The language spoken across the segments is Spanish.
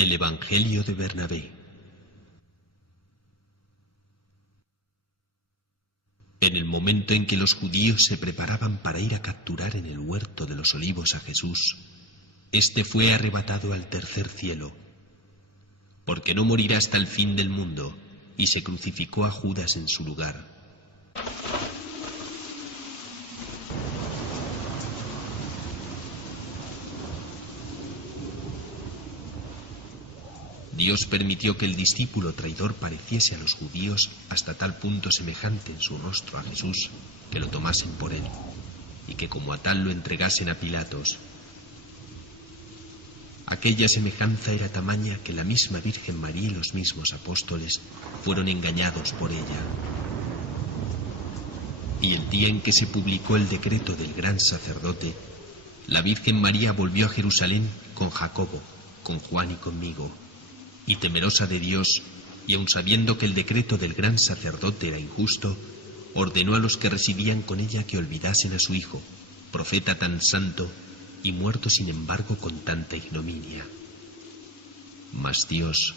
El Evangelio de Bernabé. En el momento en que los judíos se preparaban para ir a capturar en el huerto de los Olivos a Jesús, éste fue arrebatado al tercer cielo, porque no morirá hasta el fin del mundo, y se crucificó a Judas en su lugar. Dios permitió que el discípulo traidor pareciese a los judíos hasta tal punto semejante en su rostro a Jesús, que lo tomasen por él, y que como a tal lo entregasen a Pilatos. Aquella semejanza era tamaña que la misma Virgen María y los mismos apóstoles fueron engañados por ella. Y el día en que se publicó el decreto del gran sacerdote, la Virgen María volvió a Jerusalén con Jacobo, con Juan y conmigo. Y temerosa de Dios, y aun sabiendo que el decreto del gran sacerdote era injusto, ordenó a los que residían con ella que olvidasen a su hijo, profeta tan santo, y muerto sin embargo con tanta ignominia. Mas Dios,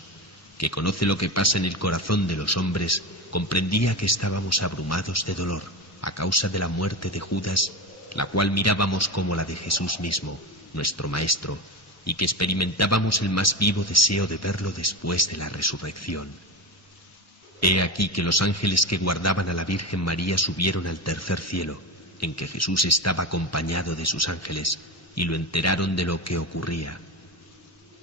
que conoce lo que pasa en el corazón de los hombres, comprendía que estábamos abrumados de dolor a causa de la muerte de Judas, la cual mirábamos como la de Jesús mismo, nuestro Maestro, y que experimentábamos el más vivo deseo de verlo después de la resurrección. He aquí que los ángeles que guardaban a la Virgen María subieron al tercer cielo, en que Jesús estaba acompañado de sus ángeles, y lo enteraron de lo que ocurría.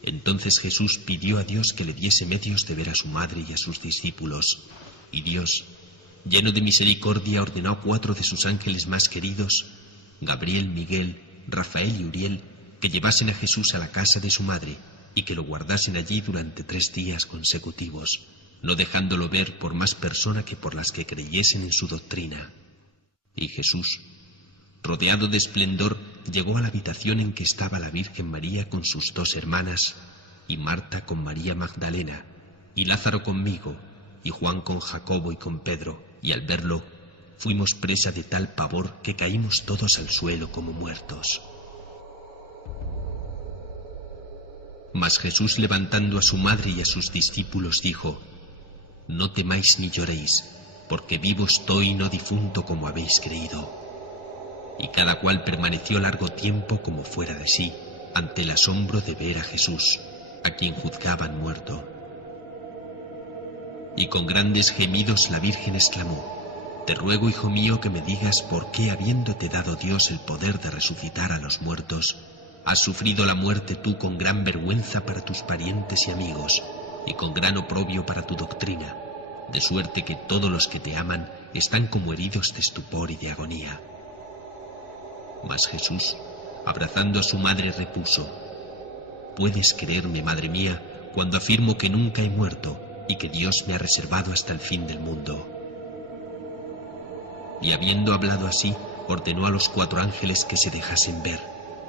Entonces Jesús pidió a Dios que le diese medios de ver a su madre y a sus discípulos, y Dios, lleno de misericordia, ordenó a 4 de sus ángeles más queridos, Gabriel, Miguel, Rafael y Uriel, que llevasen a Jesús a la casa de su madre y que lo guardasen allí durante 3 días consecutivos, no dejándolo ver por más persona que por las que creyesen en su doctrina. Y Jesús, rodeado de esplendor, llegó a la habitación en que estaba la Virgen María con sus 2 hermanas, y Marta con María Magdalena, y Lázaro conmigo, y Juan con Jacobo y con Pedro, y al verlo, fuimos presa de tal pavor que caímos todos al suelo como muertos. Mas Jesús, levantando a su madre y a sus discípulos, dijo: No temáis ni lloréis, porque vivo estoy y no difunto como habéis creído. Y cada cual permaneció largo tiempo como fuera de sí, ante el asombro de ver a Jesús, a quien juzgaban muerto. Y con grandes gemidos la Virgen exclamó: Te ruego, hijo mío, que me digas por qué, habiéndote dado Dios el poder de resucitar a los muertos, has sufrido la muerte tú con gran vergüenza para tus parientes y amigos, y con gran oprobio para tu doctrina, de suerte que todos los que te aman están como heridos de estupor y de agonía. Mas Jesús, abrazando a su madre, repuso: Puedes creerme, madre mía, cuando afirmo que nunca he muerto y que Dios me ha reservado hasta el fin del mundo. Y habiendo hablado así, ordenó a los 4 ángeles que se dejasen ver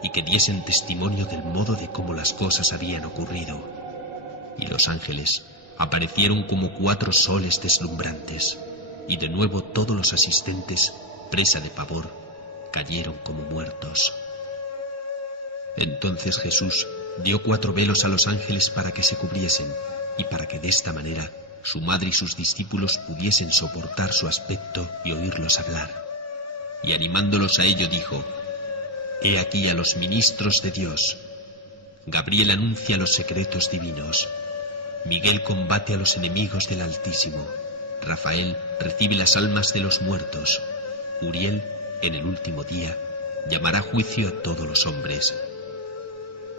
y que diesen testimonio del modo de cómo las cosas habían ocurrido. Y los ángeles aparecieron como 4 soles deslumbrantes, y de nuevo todos los asistentes, presa de pavor, cayeron como muertos. Entonces Jesús dio 4 velos a los ángeles para que se cubriesen, y para que de esta manera su madre y sus discípulos pudiesen soportar su aspecto y oírlos hablar. Y animándolos a ello dijo: He aquí a los ministros de Dios. Gabriel anuncia los secretos divinos. Miguel combate a los enemigos del Altísimo. Rafael recibe las almas de los muertos. Uriel, en el último día, llamará juicio a todos los hombres.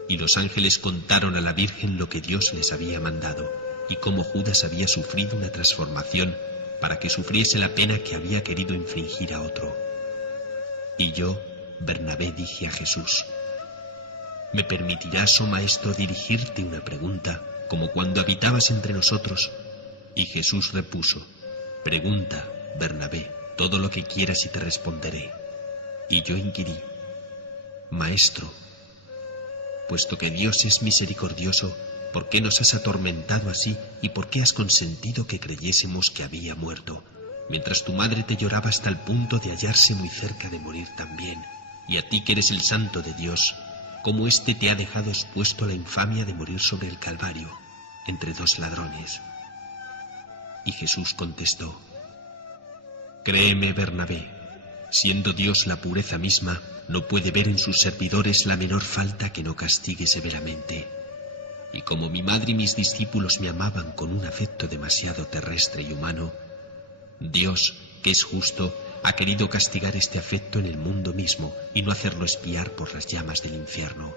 Y los ángeles contaron a la Virgen lo que Dios les había mandado, y cómo Judas había sufrido una transformación para que sufriese la pena que había querido infligir a otro. Y yo, Bernabé, dije a Jesús: ¿Me permitirás, oh Maestro, dirigirte una pregunta, como cuando habitabas entre nosotros? Y Jesús repuso: Pregunta, Bernabé, todo lo que quieras y te responderé. Y yo inquirí: Maestro, puesto que Dios es misericordioso, ¿por qué nos has atormentado así y por qué has consentido que creyésemos que había muerto, mientras tu madre te lloraba hasta el punto de hallarse muy cerca de morir también? Y a ti, que eres el santo de Dios, cómo éste te ha dejado expuesto a la infamia de morir sobre el Calvario, entre dos ladrones. Y Jesús contestó: Créeme, Bernabé, siendo Dios la pureza misma, no puede ver en sus servidores la menor falta que no castigue severamente. Y como mi madre y mis discípulos me amaban con un afecto demasiado terrestre y humano, Dios, que es justo, ha querido castigar este afecto en el mundo mismo y no hacerlo expiar por las llamas del infierno.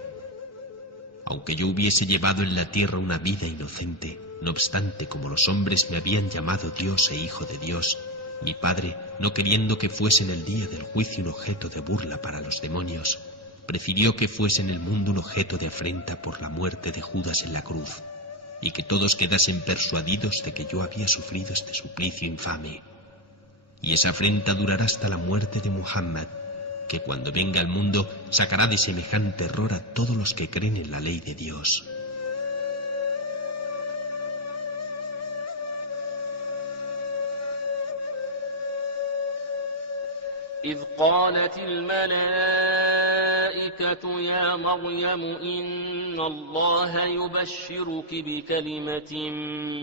Aunque yo hubiese llevado en la tierra una vida inocente, no obstante, como los hombres me habían llamado Dios e Hijo de Dios, mi Padre, no queriendo que fuese en el día del juicio un objeto de burla para los demonios, prefirió que fuese en el mundo un objeto de afrenta por la muerte de Judas en la cruz, y que todos quedasen persuadidos de que yo había sufrido este suplicio infame. Y esa afrenta durará hasta la muerte de Muhammad, que cuando venga al mundo sacará de semejante error a todos los que creen en la ley de Dios. إذ قالت الملائكة يا مريم إن الله يبشرك بكلمة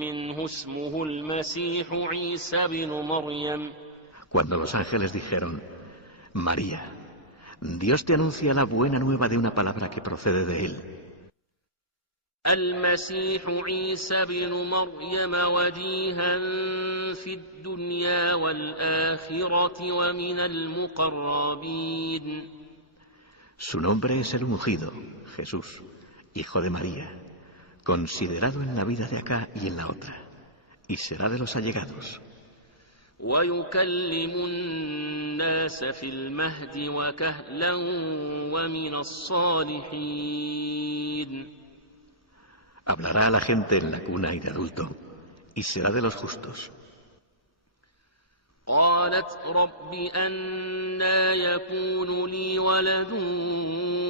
منه اسمه المسيح عيسى بن مريم. Cuando los ángeles dijeron: María, Dios te anuncia la buena nueva de una palabra que procede de él. المسيح عيسى بن مريم وجيها في الدنيا والآخرة ومن المقربين. Su nombre es el ungido, Jesús, hijo de María, considerado en la vida de acá y en la otra, y será de los allegados. ويكلم الناس في المهد وكهلا ومن الصالحين. Hablará a la gente en la cuna y de adulto, y será de los justos. قالت رب أنى يكون لي ولد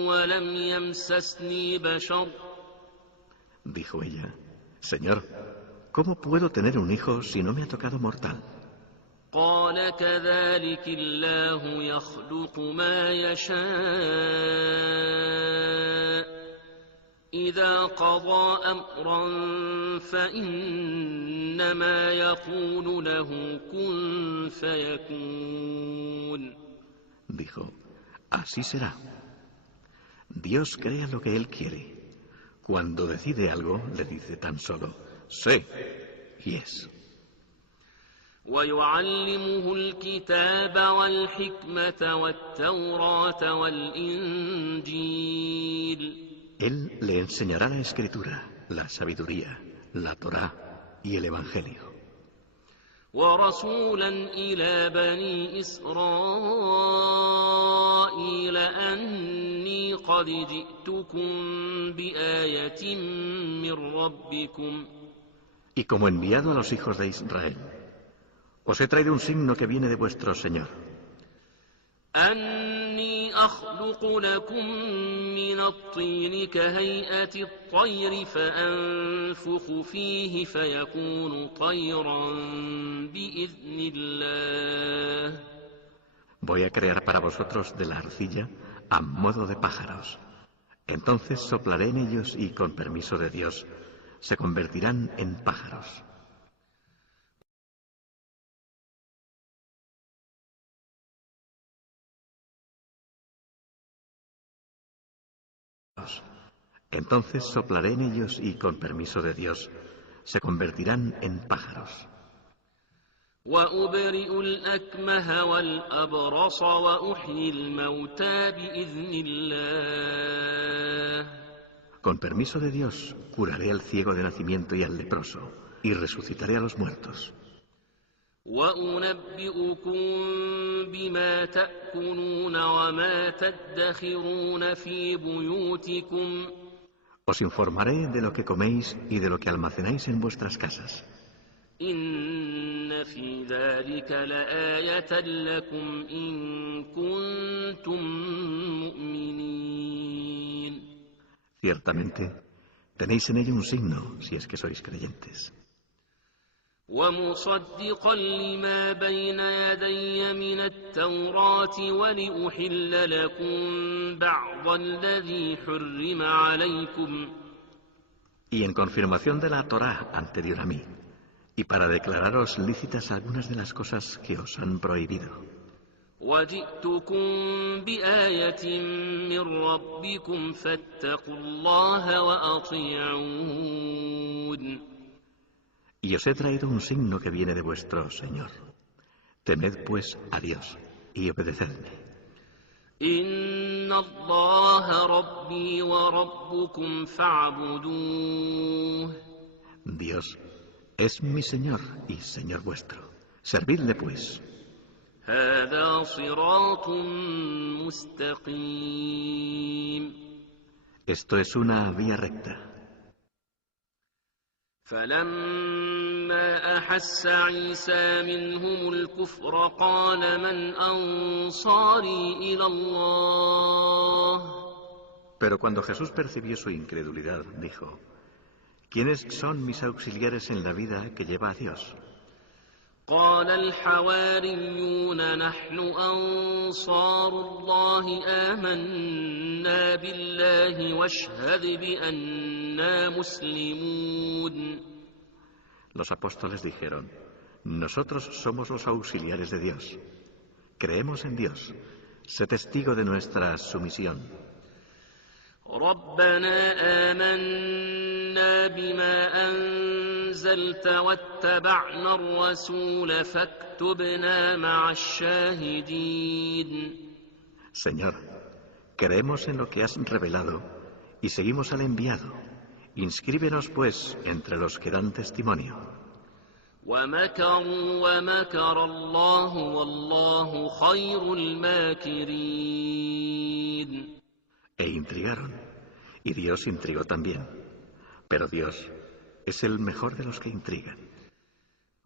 ولم يمسسني بشر. Dijo ella: Señor, ¿cómo puedo tener un hijo si no me ha tocado mortal? قال كذلك الله يخلق ما يشاء إذا قضى أمرا فإنما يقول له كن فيكون. Dijo: Así será. Dios crea lo que Él quiere. Cuando decide algo, le dice tan solo: sé, y es. ويعلمه الكتاب والحكمة والتوراة والإنجيل. Él le enseñará la escritura, la sabiduría, la Torá y el Evangelio. ورسولا إلى بني إسرائيل أني قد جئتكم بآية من ربكم. Y como enviado a los hijos de Israel, os he traído un signo que viene de vuestro Señor. أني أخلق لكم من الطين كهيئة الطير فأنفخ فيه فيكون طيرا بإذن الله. Voy a crear para vosotros de la arcilla a modo de pájaros. Entonces soplaré en ellos y, con permiso de Dios, se convertirán en pájaros. Entonces soplaré en ellos y, con permiso de Dios, se convertirán en pájaros. وأبرئ الأكمه والأبرص وأحيي الموتى بإذن الله. Con permiso de Dios, curaré al ciego de nacimiento y al leproso, y resucitaré a los muertos. وأنبئكم بما تأكلون وما تدخرون في بيوتكم. Os informaré de lo que coméis y de lo que almacenáis en vuestras casas. إن في ذلك لآية لكم إن كنتم مؤمنين. Ciertamente, tenéis en ello un signo, si es que sois creyentes. ومصدقا لما بين يدي من التوراة ولأحل لكم بعض الذي حرم عليكم. Y en confirmación de la Torá anterior a mí, y para declararos lícitas algunas de las cosas que os han prohibido. وجئتكم بآية من ربكم فاتقوا الله وأطيعون. Y os he traído un signo que viene de vuestro Señor. Temed pues a Dios y obedecedme. إن الله ربي وربكم فاعبدوه. Dios es mi Señor y Señor vuestro. Servidle pues. هذا صراط مستقيم. Esto es una vía recta. فلما أحس عيسى منهم الكفر قال من أنصاري إلى الله. Pero cuando Jesús percibió su incredulidad, dijo: ¿Quiénes son mis auxiliares en la vida que lleva a Dios? قال الحواريون نحن أنصار الله آمنا بالله واشهد بأننا مسلمون. Los apóstoles dijeron: Nosotros somos los auxiliares de Dios. Creemos en Dios. Sé testigo de nuestra sumisión. ربنا آمنا بما أنزلت واتبعنا الرسول فاكتبنا مع الشاهدين. Señor, creemos en lo que has revelado y seguimos al enviado. Inscríbenos pues entre los que dan testimonio. ومكروا ومكر الله والله خير الماكرين. E intrigaron, y Dios intrigó también. Pero Dios es el mejor de los que intrigan.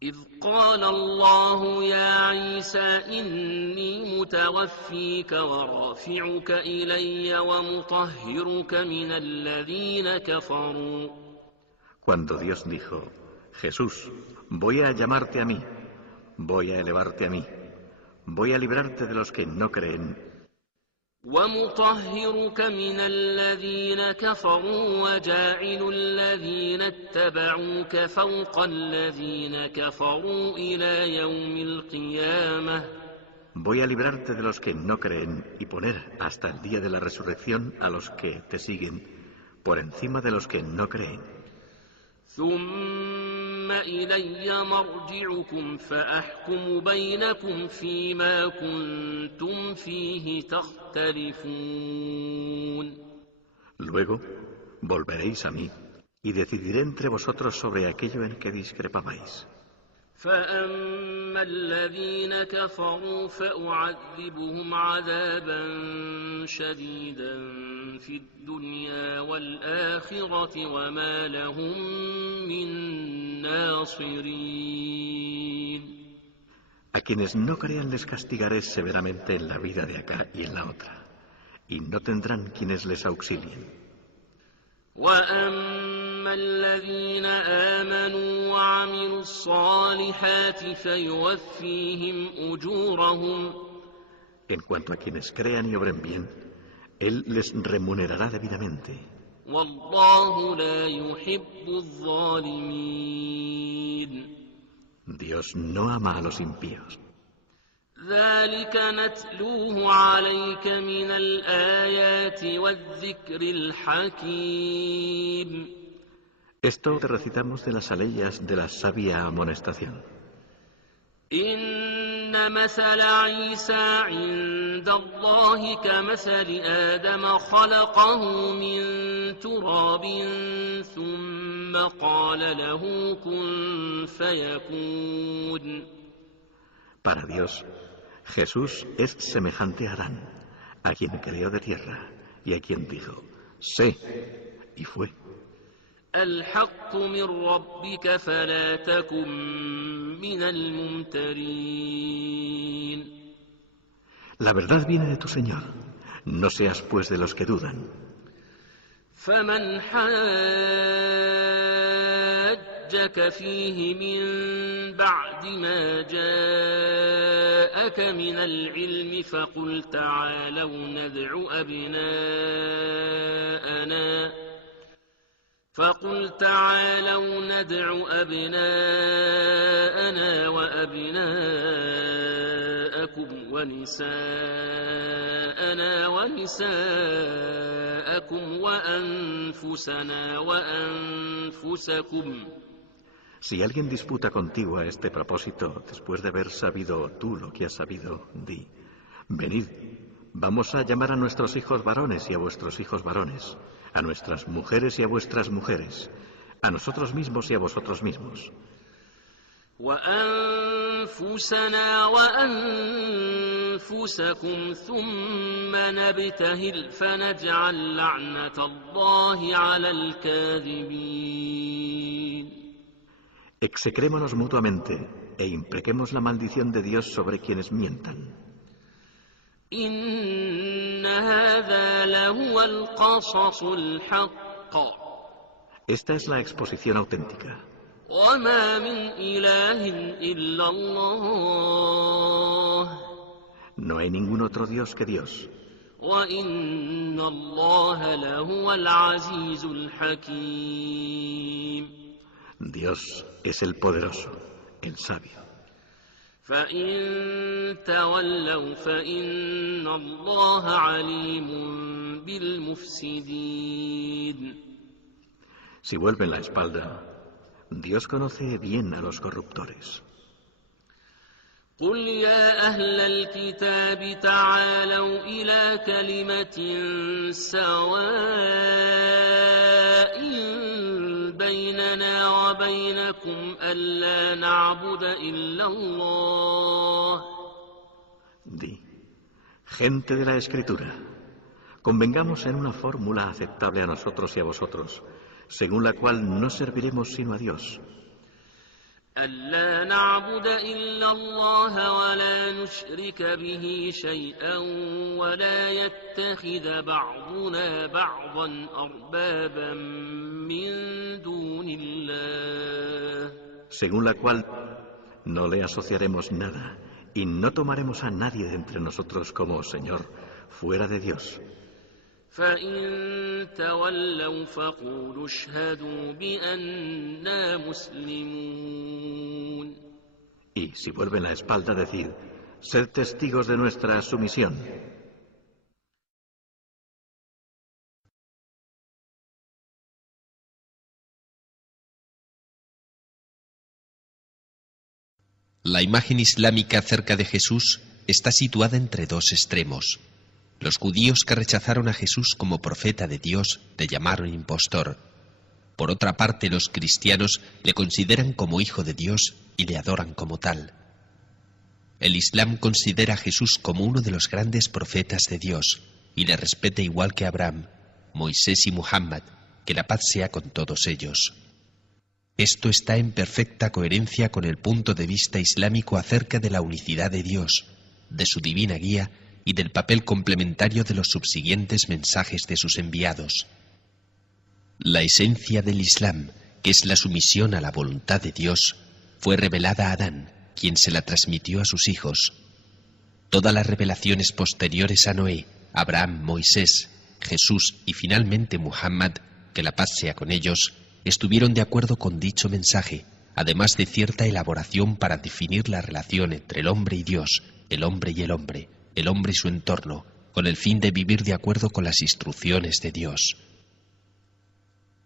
إذ قال الله يا عيسى إني متوفيك ورافعك إلي ومطهرك من الذين كفروا. Cuando Dios dijo: Jesús, voy a llamarte a mí, voy a elevarte a mí, voy a librarte de los que no creen. ومطهرك من الذين كفروا وجاعل الذين اتبعوك فوق الذين كفروا إلى يوم القيامة. Voy a librarte de los que no creen y poner hasta el día de la resurrección a los que te siguen por encima de los que no creen. ثم إلي مرجعكم فأحكم بينكم فيما كنتم فيه تختلفون. Luego volveréis a mí y decidiré entre vosotros sobre aquello en que discrepabais. فأما الذين كفروا فأعذبهم عذابا شديدا في الدنيا والآخرة وما لهم من ناصرين. A quienes no crean les castigaré severamente en la vida de acá y en la otra, y no tendrán quienes les auxilien. وأما الذين آمنوا وعملوا الصالحات فيوفيهم أجورهم. En cuanto a quienes crean y obren bien, Él les remunerará debidamente. والله لا يحب الظالمين. Dios no ama a los impíos. ذلك نتلوه عليك من الآيات والذكر الحكيم. Esto te recitamos de las aleyas de la sabia amonestación. إن مثل عيسى عند الله كمثل آدم خلقه من تراب ثم قال له كن فيكون. Para Dios, Jesús es semejante a Adán, a quien creó de tierra y a quien dijo: sé, y fue. الحق من ربك فلا تكن من الممترين. La verdad viene de tu Señor, no seas pues de los que dudan. فمن حاجك حاجك فيه من بعد ما جاءك من العلم فقل تعالوا ندع أبناءنا وأبناءكم ونساءنا ونساءكم وأنفسنا وأنفسكم. Si alguien disputa contigo a este propósito, después de haber sabido tú lo que has sabido, di: venid, vamos a llamar a nuestros hijos varones y a vuestros hijos varones, a nuestras mujeres y a vuestras mujeres, a nosotros mismos y a vosotros mismos. وأنفسنا وأنفسكم ثم نبتهل فنجعل لعنة الله على الكاذبين. Execrémonos mutuamente e imprequemos la maldición de Dios sobre quienes mientan. إن هذا لهو القصص الحق. Esta es la exposición auténtica. وما من إله إلا الله. No hay ningún otro Dios que Dios. وإن الله لهو العزيز الحكيم. Dios es el poderoso, el sabio. فإن تولوا فإن الله عليم بالمفسدين. Si vuelven la espalda, Dios conoce bien a los corruptores. قل يا أهل الكتاب تعالوا إلى كلمة سواء بيننا وبينكم ألا نعبد إلا الله. Di: gente de la Escritura, convengamos en una fórmula aceptable a nosotros y a vosotros, según la cual no serviremos sino a Dios. ألا نعبد إلا الله ولا نشرك به شيئا ولا يتخذ بعضنا بعضا أربابا من دون الله. Según la cual no le asociaremos nada y no tomaremos a nadie de entre nosotros como Señor fuera de Dios. فإن تولوا فقولوا اشهدوا بأننا مسلمون. Y si vuelven la espalda, decid: sed testigos de nuestra sumisión. La imagen islámica acerca de Jesús está situada entre dos extremos. Los judíos, que rechazaron a Jesús como profeta de Dios, le llamaron impostor. Por otra parte, los cristianos le consideran como hijo de Dios y le adoran como tal. El Islam considera a Jesús como uno de los grandes profetas de Dios y le respeta igual que Abraham, Moisés y Muhammad, que la paz sea con todos ellos. Esto está en perfecta coherencia con el punto de vista islámico acerca de la unicidad de Dios, de su divina guía y del papel complementario de los subsiguientes mensajes de sus enviados. La esencia del Islam, que es la sumisión a la voluntad de Dios, fue revelada a Adán, quien se la transmitió a sus hijos. Todas las revelaciones posteriores a Noé, Abraham, Moisés, Jesús y finalmente Muhammad, que la paz sea con ellos, estuvieron de acuerdo con dicho mensaje, además de cierta elaboración para definir la relación entre el hombre y Dios, el hombre y el hombre y su entorno, con el fin de vivir de acuerdo con las instrucciones de Dios.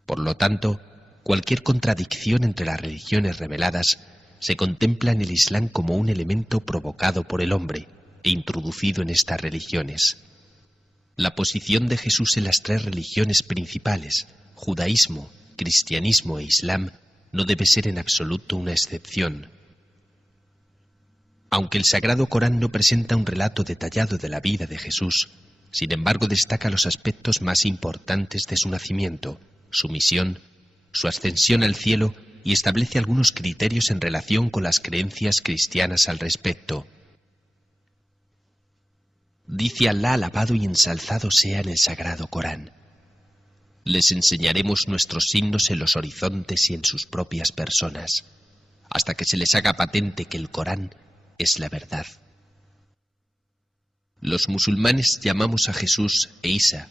Por lo tanto, cualquier contradicción entre las religiones reveladas se contempla en el Islam como un elemento provocado por el hombre e introducido en estas religiones. La posición de Jesús en las tres religiones principales, judaísmo, cristianismo e islam, no debe ser en absoluto una excepción. Aunque el Sagrado Corán no presenta un relato detallado de la vida de Jesús, sin embargo destaca los aspectos más importantes de su nacimiento, su misión, su ascensión al cielo y establece algunos criterios en relación con las creencias cristianas al respecto. Dice Alá, alabado y ensalzado sea en el Sagrado Corán: Les enseñaremos nuestros signos en los horizontes y en sus propias personas, hasta que se les haga patente que el Corán es la verdad. Los musulmanes llamamos a Jesús e Isa,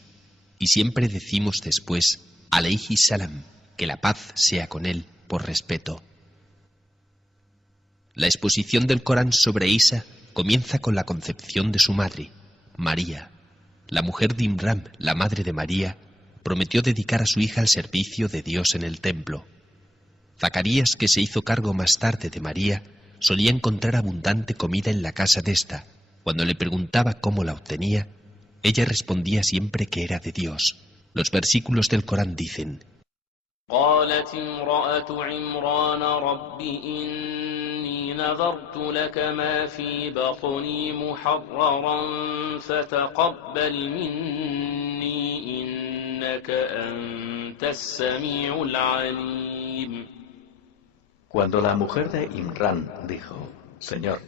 y siempre decimos después, alayhi salam, que la paz sea con él, por respeto. La exposición del Corán sobre Isa comienza con la concepción de su madre, María. La mujer de Imrán, la madre de María, prometió dedicar a su hija al servicio de Dios en el templo. Zacarías, que se hizo cargo más tarde de María, solía encontrar abundante comida en la casa de ésta. Cuando le preguntaba cómo la obtenía, ella respondía siempre que era de Dios. Los versículos del Corán dicen: قالت امرأة عمران رب إني نذرت لك ما في بطني محررا فتقبل مني إنك أنت السميع العليم. Cuando la mujer de Imrán dijo: Señor,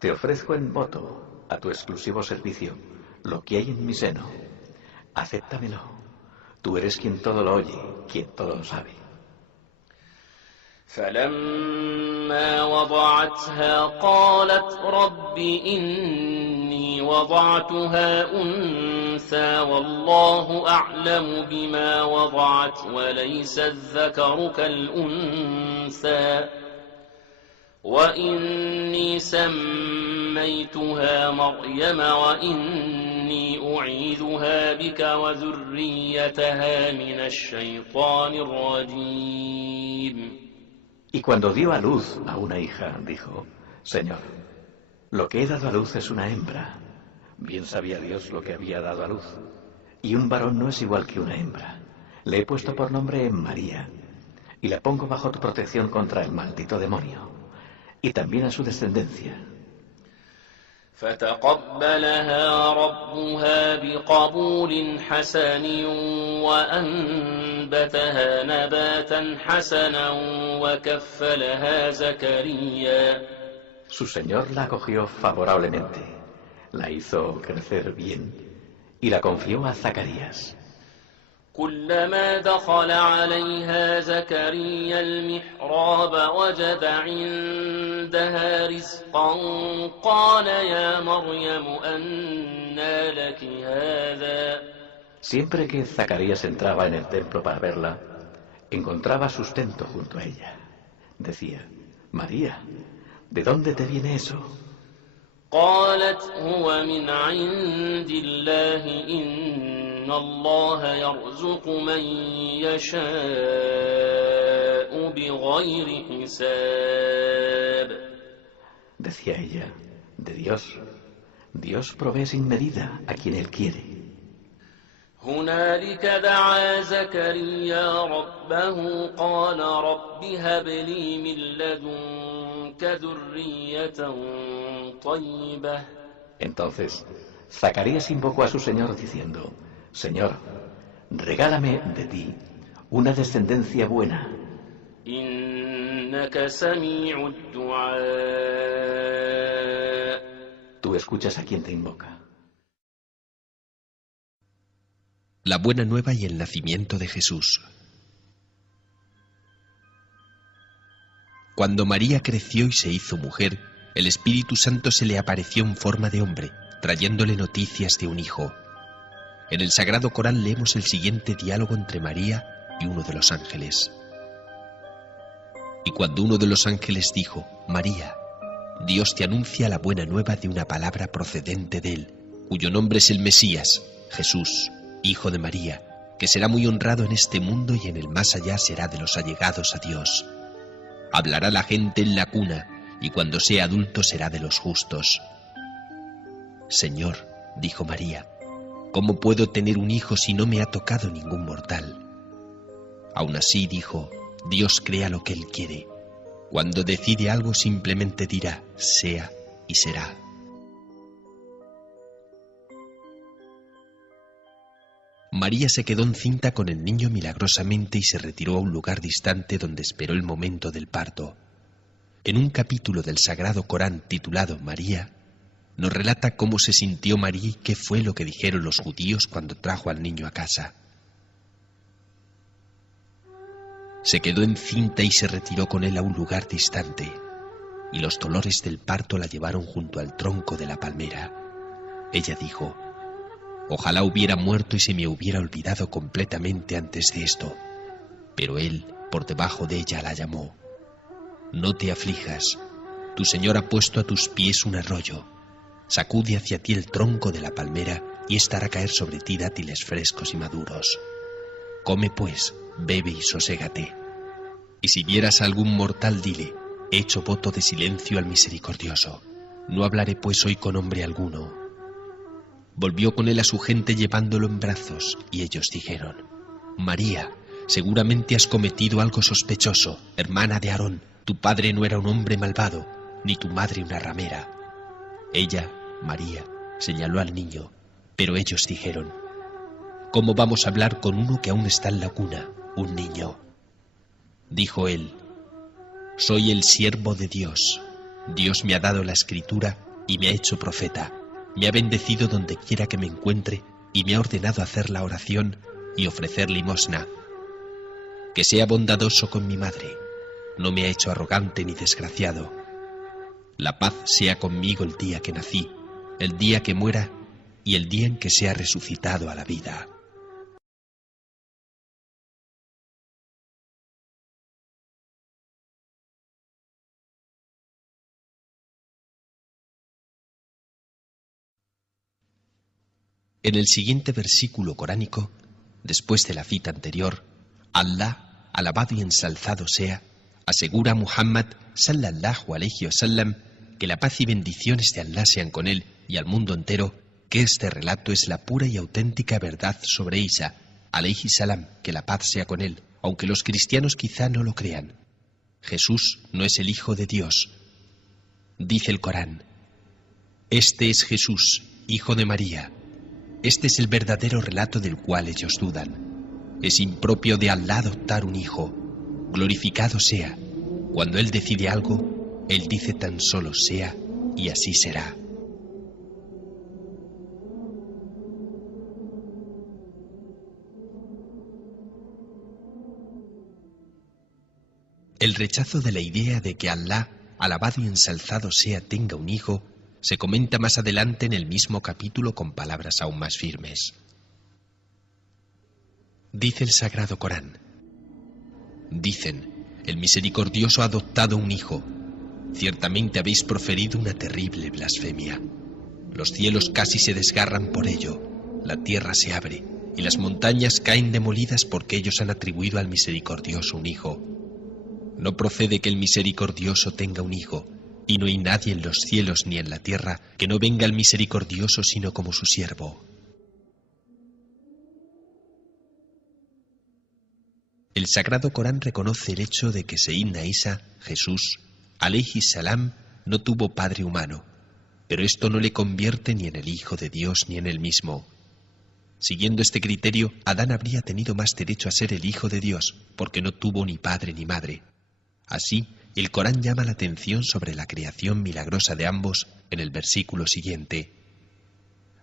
te ofrezco en voto, a tu exclusivo servicio, lo que hay en mi seno, acéptamelo. Tú eres quien todo lo oye, quien todo lo sabe. فلما وضعتها قالت رب إني وضعتها أنثى والله أعلم بما وضعت وليس الذكر كالأنثى وإني سميتها مريم وإني أعيذها بك وذريتها من الشيطان الرجيم. Y cuando dio a luz a una hija, dijo: Señor, lo que he dado a luz es una hembra. Bien sabía Dios lo que había dado a luz. Y un varón no es igual que una hembra. Le he puesto por nombre María, y la pongo bajo tu protección contra el maldito demonio, y también a su descendencia. فتقبلها ربها بقبول حسن وأنبتها نباتا حسنا وكفلها زكريا. Su Señor la acogió favorablemente, la hizo crecer bien y la confió a Zacarías. كلما دخل عليها زكريا المحراب وجد عندها رزقا قال يا مريم أنى لك هذا. Siempre que Zacarías entraba en el templo para verla, encontraba sustento junto a ella. Decía: María, ¿de dónde te viene eso? قالت هو من عند الله إن الله يرزق من يشاء بغير حساب. Decía ella: de Dios. Dios provee sin medida a quien Él quiere. هنالك دعا زكريا ربه قال رب هب لي من لدنك ذرية طيبة. Entonces Zacarías invocó a su Señor diciendo: Señor, regálame de ti una descendencia buena. إنك سميع الدعاء. Tú escuchas a quien te invoca. La buena nueva y el nacimiento de Jesús. Cuando María creció y se hizo mujer, el Espíritu Santo se le apareció en forma de hombre, trayéndole noticias de un hijo. En el Sagrado Corán leemos el siguiente diálogo entre María y uno de los ángeles. Y cuando uno de los ángeles dijo: María, Dios te anuncia la buena nueva de una palabra procedente de él, cuyo nombre es el Mesías, Jesús, hijo de María, que será muy honrado en este mundo y en el más allá será de los allegados a Dios. Hablará la gente en la cuna, y cuando sea adulto será de los justos. Señor, dijo María, ¿cómo puedo tener un hijo si no me ha tocado ningún mortal? Aún así, dijo, Dios crea lo que Él quiere. Cuando decide algo simplemente dirá, sea y será. María se quedó encinta con el niño milagrosamente y se retiró a un lugar distante donde esperó el momento del parto. En un capítulo del Sagrado Corán titulado María, nos relata cómo se sintió María y qué fue lo que dijeron los judíos cuando trajo al niño a casa. Se quedó encinta y se retiró con él a un lugar distante, y los dolores del parto la llevaron junto al tronco de la palmera. Ella dijo: ojalá hubiera muerto y se me hubiera olvidado completamente antes de esto. Pero él, por debajo de ella, la llamó: no te aflijas, tu Señor ha puesto a tus pies un arroyo. Sacude hacia ti el tronco de la palmera y ésta hará caer sobre ti dátiles frescos y maduros. Come pues, bebe y soségate. Y si vieras a algún mortal, dile: he hecho voto de silencio al misericordioso. No hablaré pues hoy con hombre alguno. Volvió con él a su gente llevándolo en brazos, y ellos dijeron: María, seguramente has cometido algo sospechoso, hermana de Aarón. Tu padre no era un hombre malvado, ni tu madre una ramera. Ella, María, señaló al niño, pero ellos dijeron: ¿cómo vamos a hablar con uno que aún está en la cuna, un niño? Dijo él: soy el siervo de Dios. Dios me ha dado la escritura y me ha hecho profeta. Me ha bendecido donde quiera que me encuentre y me ha ordenado hacer la oración y ofrecer limosna. Que sea bondadoso con mi madre. No me ha hecho arrogante ni desgraciado. La paz sea conmigo el día que nací, el día que muera y el día en que sea resucitado a la vida. En el siguiente versículo coránico, después de la cita anterior, Allah, alabado y ensalzado sea, asegura a Muhammad sallallahu alayhi wasallam que la paz y bendiciones de Allah sean con él y al mundo entero, que este relato es la pura y auténtica verdad sobre Isa alayhi salam, que la paz sea con él, aunque los cristianos quizá no lo crean. Jesús no es el Hijo de Dios. Dice el Corán: este es Jesús, hijo de María. Este es el verdadero relato del cual ellos dudan. Es impropio de Allah adoptar un hijo. Glorificado sea. Cuando Él decide algo, Él dice tan solo sea, y así será. El rechazo de la idea de que Allah, alabado y ensalzado sea, tenga un hijo, se comenta más adelante en el mismo capítulo con palabras aún más firmes. Dice el Sagrado Corán: dicen, el misericordioso ha adoptado un hijo. Ciertamente habéis proferido una terrible blasfemia. Los cielos casi se desgarran por ello, la tierra se abre y las montañas caen demolidas porque ellos han atribuido al misericordioso un hijo. No procede que el misericordioso tenga un hijo, y no hay nadie en los cielos ni en la tierra que no venga al misericordioso sino como su siervo. El Sagrado Corán reconoce el hecho de que Seyyidna Isa, Jesús, alayhi salam, no tuvo padre humano, pero esto no le convierte ni en el Hijo de Dios ni en él mismo. Siguiendo este criterio, Adán habría tenido más derecho a ser el Hijo de Dios, porque no tuvo ni padre ni madre. Así, el Corán llama la atención sobre la creación milagrosa de ambos en el versículo siguiente.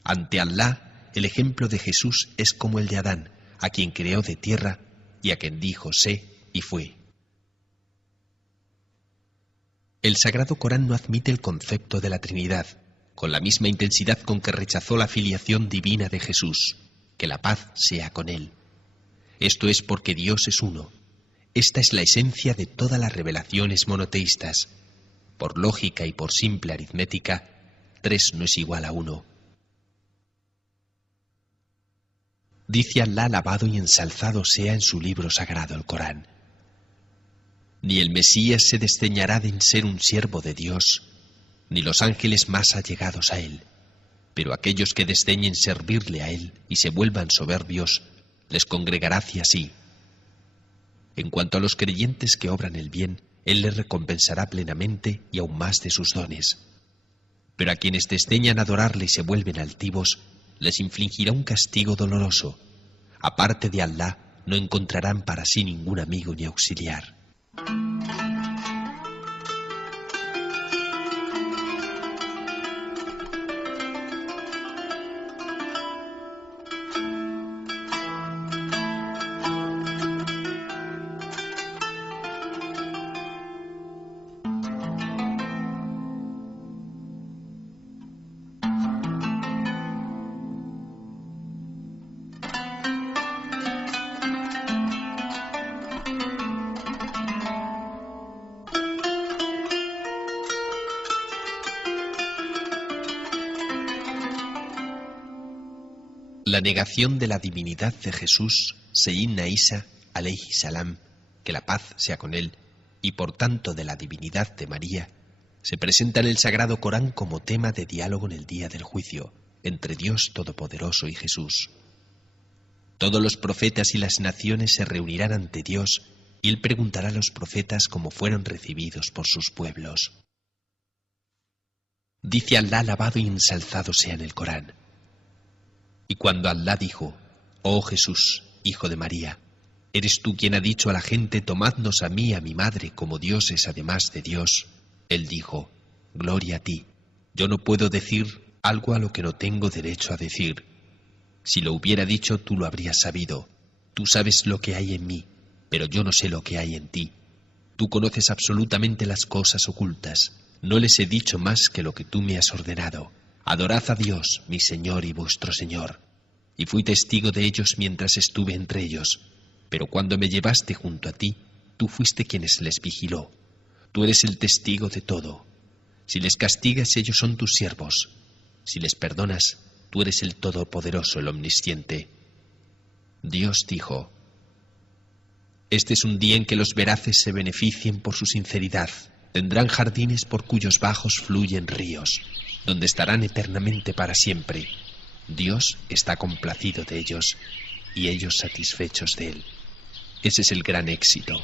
Ante Allah, el ejemplo de Jesús es como el de Adán, a quien creó de tierra y a quien dijo sé y fue. El Sagrado Corán no admite el concepto de la Trinidad, con la misma intensidad con que rechazó la filiación divina de Jesús, que la paz sea con él. Esto es porque Dios es uno. Esta es la esencia de todas las revelaciones monoteístas. Por lógica y por simple aritmética, 3 no es igual a 1. Dice Allah alabado y ensalzado sea en su libro sagrado, el Corán: ni el Mesías se desdeñará de ser un siervo de Dios, ni los ángeles más allegados a él, pero aquellos que desdeñen servirle a él y se vuelvan soberbios, les congregará hacia sí. En cuanto a los creyentes que obran el bien, él les recompensará plenamente y aún más de sus dones. Pero a quienes desdeñan adorarle y se vuelven altivos, les infligirá un castigo doloroso. Aparte de Allah, no encontrarán para sí ningún amigo ni auxiliar. La negación de la divinidad de Jesús, Seyyidna Isa, alayhi salam, que la paz sea con él, y por tanto de la divinidad de María, se presenta en el Sagrado Corán como tema de diálogo en el día del juicio, entre Dios Todopoderoso y Jesús. Todos los profetas y las naciones se reunirán ante Dios, y Él preguntará a los profetas cómo fueron recibidos por sus pueblos. Dice Alá, alabado y ensalzado sea en el Corán. Y cuando Alá dijo: «Oh Jesús, hijo de María, ¿eres tú quien ha dicho a la gente, tomadnos a mí y a mi madre como dioses además de Dios?», Él dijo: «Gloria a ti, yo no puedo decir algo a lo que no tengo derecho a decir. Si lo hubiera dicho, tú lo habrías sabido. Tú sabes lo que hay en mí, pero yo no sé lo que hay en ti. Tú conoces absolutamente las cosas ocultas. No les he dicho más que lo que tú me has ordenado. Adorad a Dios, mi Señor y vuestro Señor. Y fui testigo de ellos mientras estuve entre ellos. Pero cuando me llevaste junto a ti, tú fuiste quienes les vigiló. Tú eres el testigo de todo. Si les castigas, ellos son tus siervos. Si les perdonas, tú eres el Todopoderoso, el Omnisciente». Dios dijo: «Este es un día en que los veraces se beneficien por su sinceridad. Tendrán jardines por cuyos bajos fluyen ríos, donde estarán eternamente para siempre. Dios está complacido de ellos y ellos satisfechos de él». Ese es el gran éxito.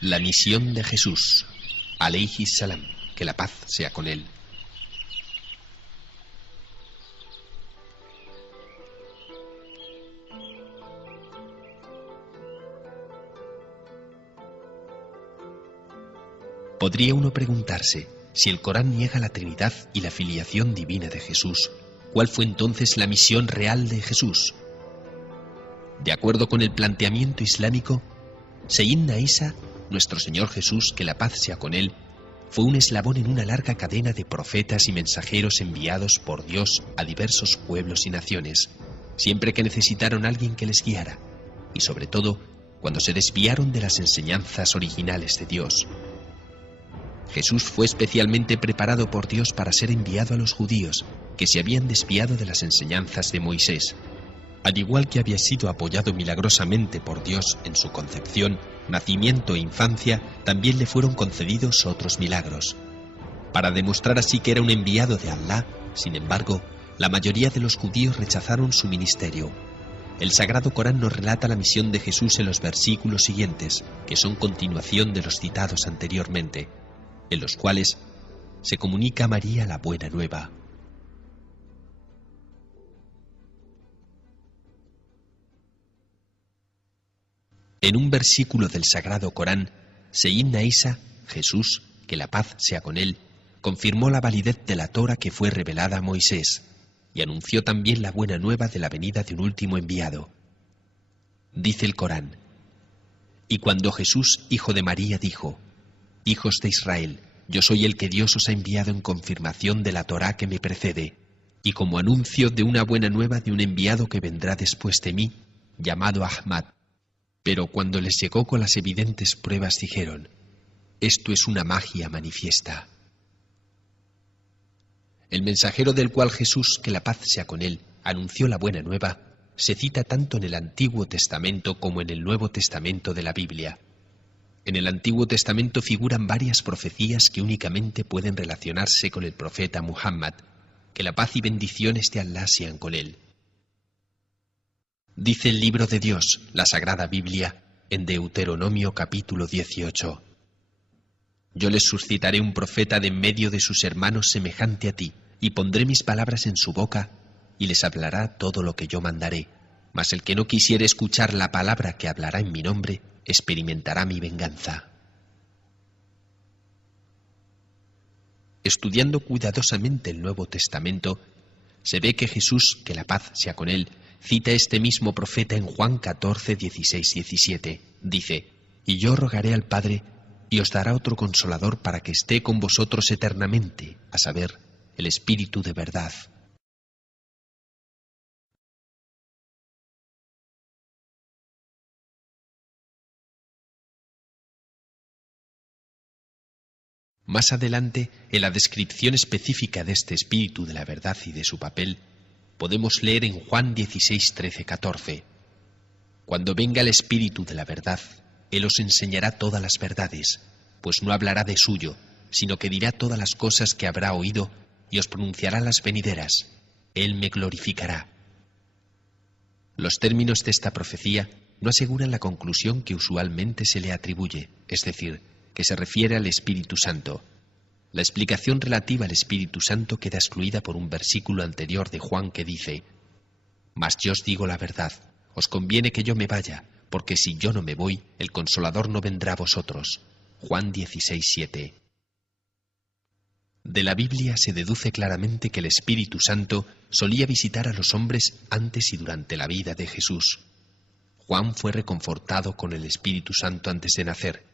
La misión de Jesús, alayhi salam, que la paz sea con él. Podría uno preguntarse, si el Corán niega la Trinidad y la filiación divina de Jesús, ¿cuál fue entonces la misión real de Jesús? De acuerdo con el planteamiento islámico, Seyyidna Isa, nuestro Señor Jesús, que la paz sea con él, fue un eslabón en una larga cadena de profetas y mensajeros enviados por Dios a diversos pueblos y naciones, siempre que necesitaron a alguien que les guiara, y sobre todo cuando se desviaron de las enseñanzas originales de Dios. Jesús fue especialmente preparado por Dios para ser enviado a los judíos, que se habían desviado de las enseñanzas de Moisés. Al igual que había sido apoyado milagrosamente por Dios en su concepción, nacimiento e infancia, también le fueron concedidos otros milagros. Para demostrar así que era un enviado de Alá, sin embargo, la mayoría de los judíos rechazaron su ministerio. El Sagrado Corán nos relata la misión de Jesús en los versículos siguientes, que son continuación de los citados anteriormente, en los cuales se comunica a María la buena nueva. En un versículo del Sagrado Corán, Seyyidna Isa, Jesús, que la paz sea con él, confirmó la validez de la Torá que fue revelada a Moisés y anunció también la buena nueva de la venida de un último enviado. Dice el Corán: «Y cuando Jesús, hijo de María, dijo: Hijos de Israel, yo soy el que Dios os ha enviado en confirmación de la Torá que me precede, y como anuncio de una buena nueva de un enviado que vendrá después de mí, llamado Ahmad». Pero cuando les llegó con las evidentes pruebas dijeron: «Esto es una magia manifiesta». El mensajero del cual Jesús, que la paz sea con él, anunció la buena nueva, se cita tanto en el Antiguo Testamento como en el Nuevo Testamento de la Biblia. En el Antiguo Testamento figuran varias profecías que únicamente pueden relacionarse con el profeta Muhammad, que la paz y bendiciones de Alá sean con él. Dice el libro de Dios, la Sagrada Biblia, en Deuteronomio capítulo 18: «Yo les suscitaré un profeta de en medio de sus hermanos semejante a ti, y pondré mis palabras en su boca, y les hablará todo lo que yo mandaré. Mas el que no quisiere escuchar la palabra que hablará en mi nombre, experimentará mi venganza». Estudiando cuidadosamente el Nuevo Testamento, se ve que Jesús, que la paz sea con él, cita este mismo profeta en Juan 14, 16, 17. Dice: «Y yo rogaré al Padre, y os dará otro Consolador para que esté con vosotros eternamente, a saber, el Espíritu de verdad». Más adelante, en la descripción específica de este espíritu de la verdad y de su papel, podemos leer en Juan 16, 13, 14: «Cuando venga el espíritu de la verdad, Él os enseñará todas las verdades, pues no hablará de suyo, sino que dirá todas las cosas que habrá oído y os pronunciará las venideras. Él me glorificará». Los términos de esta profecía no aseguran la conclusión que usualmente se le atribuye, es decir, que se refiere al Espíritu Santo. La explicación relativa al Espíritu Santo queda excluida por un versículo anterior de Juan que dice: «Mas yo os digo la verdad, os conviene que yo me vaya, porque si yo no me voy, el Consolador no vendrá a vosotros». Juan 16, 7. De la Biblia se deduce claramente que el Espíritu Santo solía visitar a los hombres antes y durante la vida de Jesús. Juan fue reconfortado con el Espíritu Santo antes de nacer,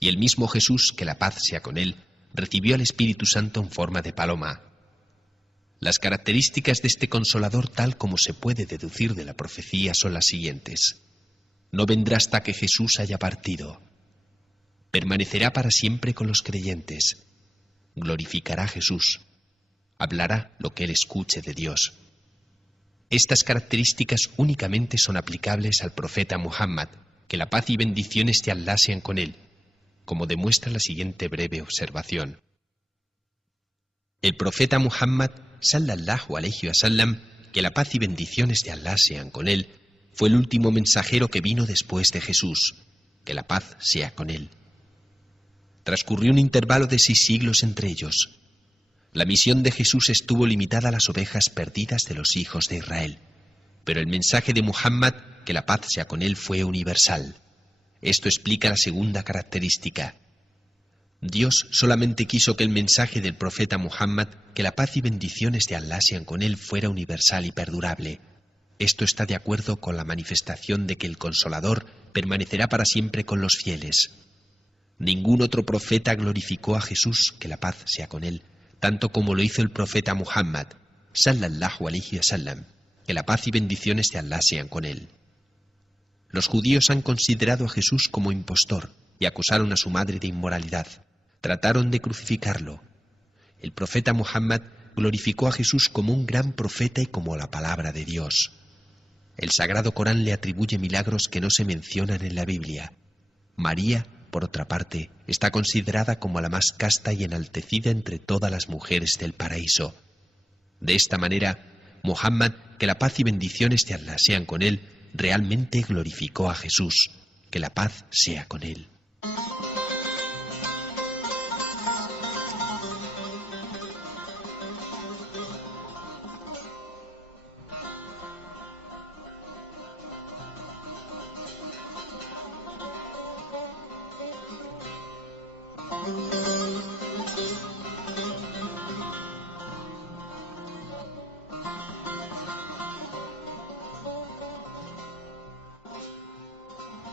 y el mismo Jesús, que la paz sea con él, recibió al Espíritu Santo en forma de paloma. Las características de este Consolador, tal como se puede deducir de la profecía, son las siguientes: no vendrá hasta que Jesús haya partido, permanecerá para siempre con los creyentes, glorificará a Jesús, hablará lo que él escuche de Dios. Estas características únicamente son aplicables al profeta Muhammad, que la paz y bendiciones de Allah sean con él, como demuestra la siguiente breve observación. El profeta Muhammad, sallallahu alayhi wa sallam, que la paz y bendiciones de Allah sean con él, fue el último mensajero que vino después de Jesús, que la paz sea con él. Transcurrió un intervalo de 6 siglos entre ellos. La misión de Jesús estuvo limitada a las ovejas perdidas de los hijos de Israel, pero el mensaje de Muhammad, que la paz sea con él, fue universal. Esto explica la segunda característica. Dios solamente quiso que el mensaje del profeta Muhammad, que la paz y bendiciones de Allah sean con él, fuera universal y perdurable. Esto está de acuerdo con la manifestación de que el Consolador permanecerá para siempre con los fieles. Ningún otro profeta glorificó a Jesús, que la paz sea con él, tanto como lo hizo el profeta Muhammad, sallallahu alayhi wa sallam, que la paz y bendiciones de Allah sean con él. Los judíos han considerado a Jesús como impostor y acusaron a su madre de inmoralidad. Trataron de crucificarlo. El profeta Muhammad glorificó a Jesús como un gran profeta y como la palabra de Dios. El Sagrado Corán le atribuye milagros que no se mencionan en la Biblia. María, por otra parte, está considerada como la más casta y enaltecida entre todas las mujeres del paraíso. De esta manera, Muhammad, que la paz y bendiciones de Allah sean con él, realmente glorificó a Jesús, que la paz sea con él.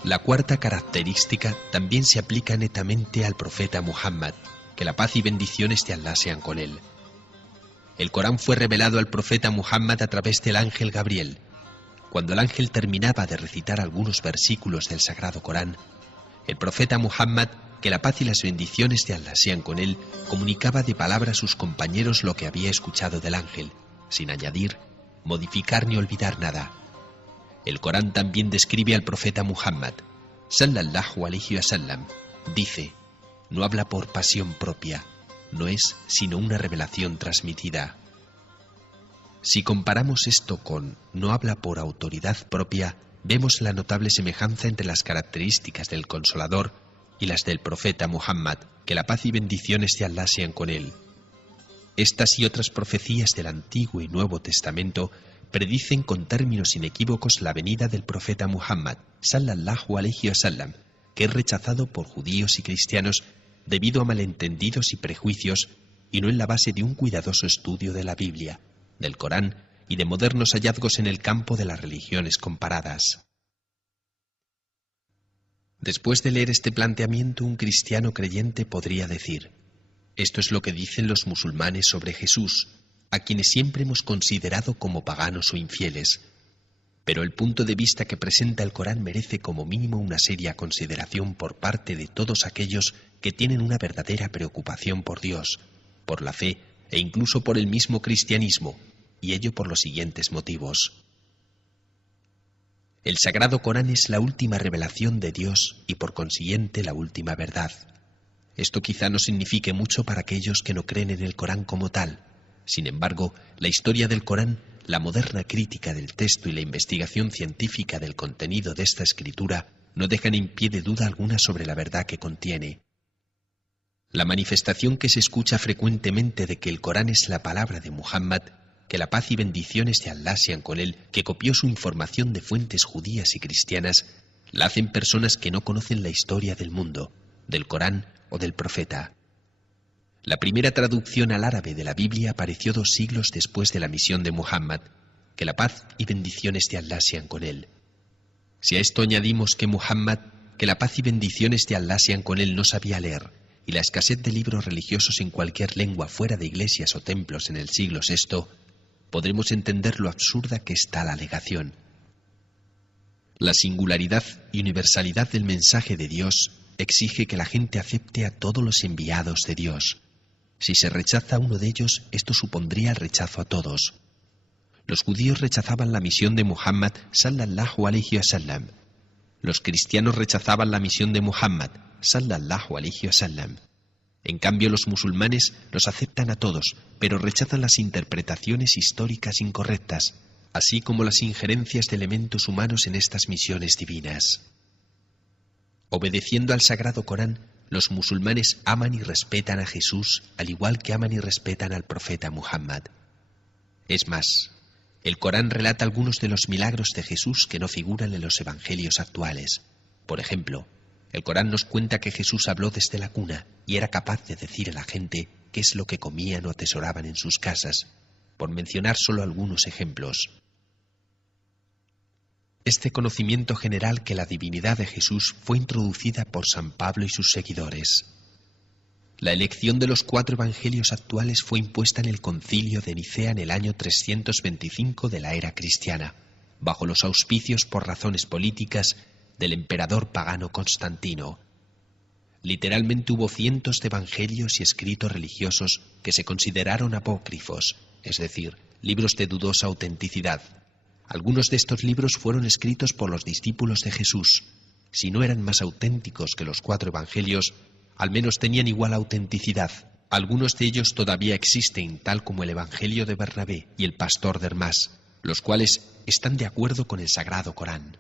La cuarta característica también se aplica netamente al profeta Muhammad, que la paz y bendiciones de Allah sean con él. El Corán fue revelado al profeta Muhammad a través del ángel Gabriel. Cuando el ángel terminaba de recitar algunos versículos del Sagrado Corán, el profeta Muhammad, que la paz y las bendiciones de Allah sean con él, comunicaba de palabra a sus compañeros lo que había escuchado del ángel, sin añadir, modificar ni olvidar nada. El Corán también describe al profeta Muhammad, sallallahu alayhi wa sallam. Dice: no habla por pasión propia, no es sino una revelación transmitida. Si comparamos esto con no habla por autoridad propia, vemos la notable semejanza entre las características del Consolador y las del profeta Muhammad, que la paz y bendiciones de Allah sean con él. Estas y otras profecías del Antiguo y Nuevo Testamento predicen con términos inequívocos la venida del profeta Muhammad, sallallahu alayhi wa sallam, que es rechazado por judíos y cristianos debido a malentendidos y prejuicios y no en la base de un cuidadoso estudio de la Biblia, del Corán y de modernos hallazgos en el campo de las religiones comparadas. Después de leer este planteamiento, un cristiano creyente podría decir: esto es lo que dicen los musulmanes sobre Jesús, a quienes siempre hemos considerado como paganos o infieles. Pero el punto de vista que presenta el Corán merece como mínimo una seria consideración por parte de todos aquellos que tienen una verdadera preocupación por Dios, por la fe e incluso por el mismo cristianismo, y ello por los siguientes motivos. El Sagrado Corán es la última revelación de Dios y por consiguiente la última verdad. Esto quizá no signifique mucho para aquellos que no creen en el Corán como tal. Sin embargo, la historia del Corán, la moderna crítica del texto y la investigación científica del contenido de esta escritura no dejan en pie de duda alguna sobre la verdad que contiene. La manifestación que se escucha frecuentemente de que el Corán es la palabra de Muhammad, que la paz y bendiciones de Allah sean con él, que copió su información de fuentes judías y cristianas, la hacen personas que no conocen la historia del mundo, del Corán o del profeta. La primera traducción al árabe de la Biblia apareció 2 siglos después de la misión de Muhammad, que la paz y bendiciones de Allah sean con él. Si a esto añadimos que Muhammad, que la paz y bendiciones de Allah sean con él, no sabía leer, y la escasez de libros religiosos en cualquier lengua fuera de iglesias o templos en el siglo VI, podremos entender lo absurda que está la alegación. La singularidad y universalidad del mensaje de Dios exige que la gente acepte a todos los enviados de Dios. Si se rechaza a uno de ellos, esto supondría el rechazo a todos. Los judíos rechazaban la misión de Muhammad sallallahu alayhi wa sallam. Los cristianos rechazaban la misión de Muhammad sallallahu alayhi wa sallam. En cambio, los musulmanes los aceptan a todos, pero rechazan las interpretaciones históricas incorrectas, así como las injerencias de elementos humanos en estas misiones divinas. Obedeciendo al Sagrado Corán, los musulmanes aman y respetan a Jesús, al igual que aman y respetan al profeta Muhammad. Es más, el Corán relata algunos de los milagros de Jesús que no figuran en los evangelios actuales. Por ejemplo, el Corán nos cuenta que Jesús habló desde la cuna y era capaz de decir a la gente qué es lo que comían o atesoraban en sus casas, por mencionar solo algunos ejemplos. Este conocimiento general que la divinidad de Jesús fue introducida por San Pablo y sus seguidores. La elección de los 4 evangelios actuales fue impuesta en el Concilio de Nicea en el año 325 de la era cristiana, bajo los auspicios por razones políticas del emperador pagano Constantino. Literalmente hubo cientos de evangelios y escritos religiosos que se consideraron apócrifos, es decir, libros de dudosa autenticidad. Algunos de estos libros fueron escritos por los discípulos de Jesús. Si no eran más auténticos que los 4 evangelios, al menos tenían igual autenticidad. Algunos de ellos todavía existen, tal como el Evangelio de Bernabé y el Pastor de Hermás, los cuales están de acuerdo con el Sagrado Corán.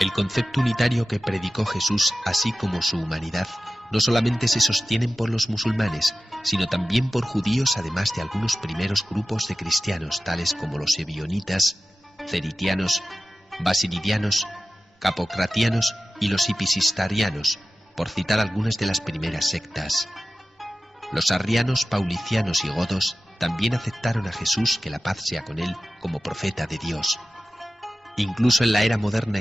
El concepto unitario que predicó Jesús, así como su humanidad, no solamente se sostienen por los musulmanes, sino también por judíos, además de algunos primeros grupos de cristianos, tales como los ebionitas, ceritianos, basilidianos, capocratianos y los hipisistarianos, por citar algunas de las primeras sectas. Los arrianos, paulicianos y godos también aceptaron a Jesús, que la paz sea con él, como profeta de Dios. Incluso en la era moderna